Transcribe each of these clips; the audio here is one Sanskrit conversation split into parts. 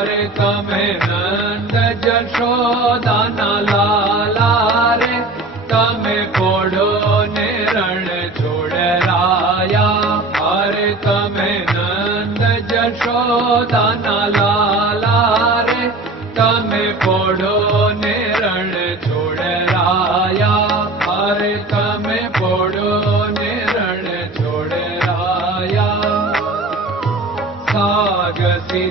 रे तमें नंद जशोदा नाला रे। तमें पोड़ो ने रण छोड़ राया। हरे तमें नंद जशोदा नाला रे। तमें पोड़ो ने रण छोड़ राया। हरे तमें पोड़ो ने रण छोड़ राया। सागसी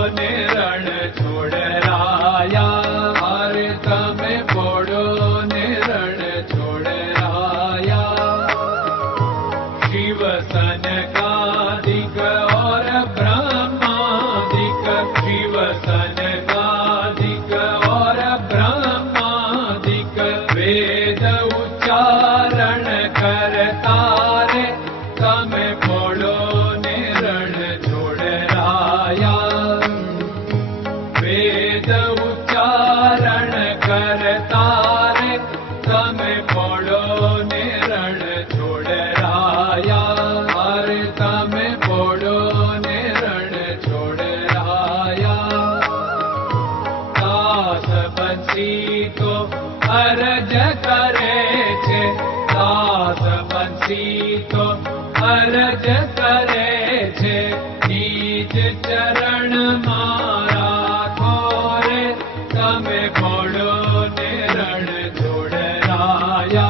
बीतो अरज करे छे। दास बतो अरज करे छे। बीज चरण मारा थोरे तमे बोलो ने रण जोड़ राया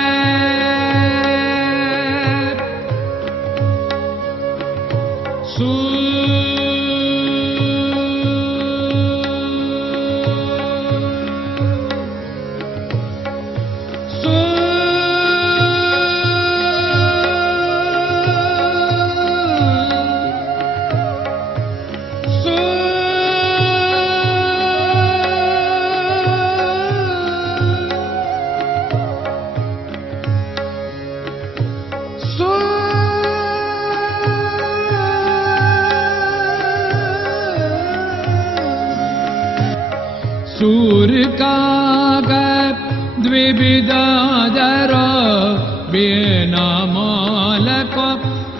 कै सूर्य का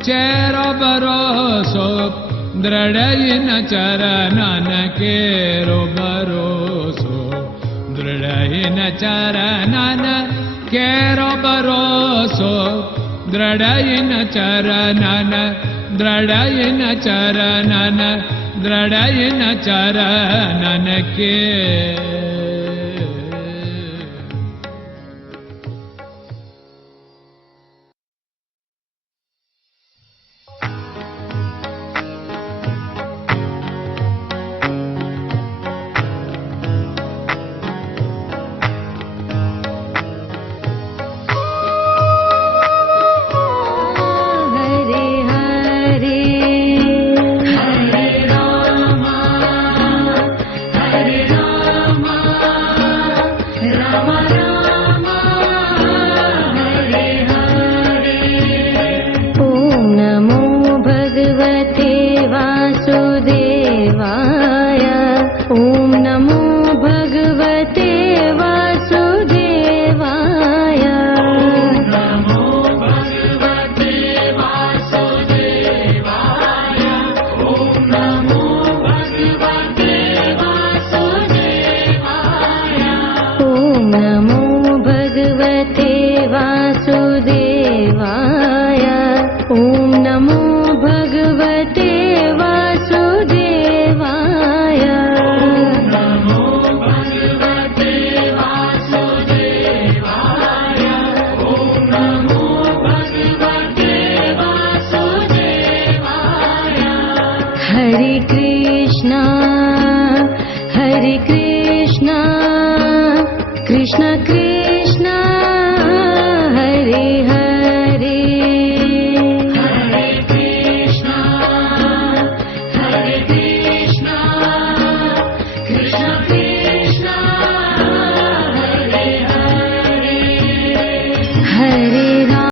चेर बरोसो दृढयिन चरणन केरो दृढयिन चरणन केरो दृढयिन चरणन दृढयिन चरणन दृढयिन चरणन namo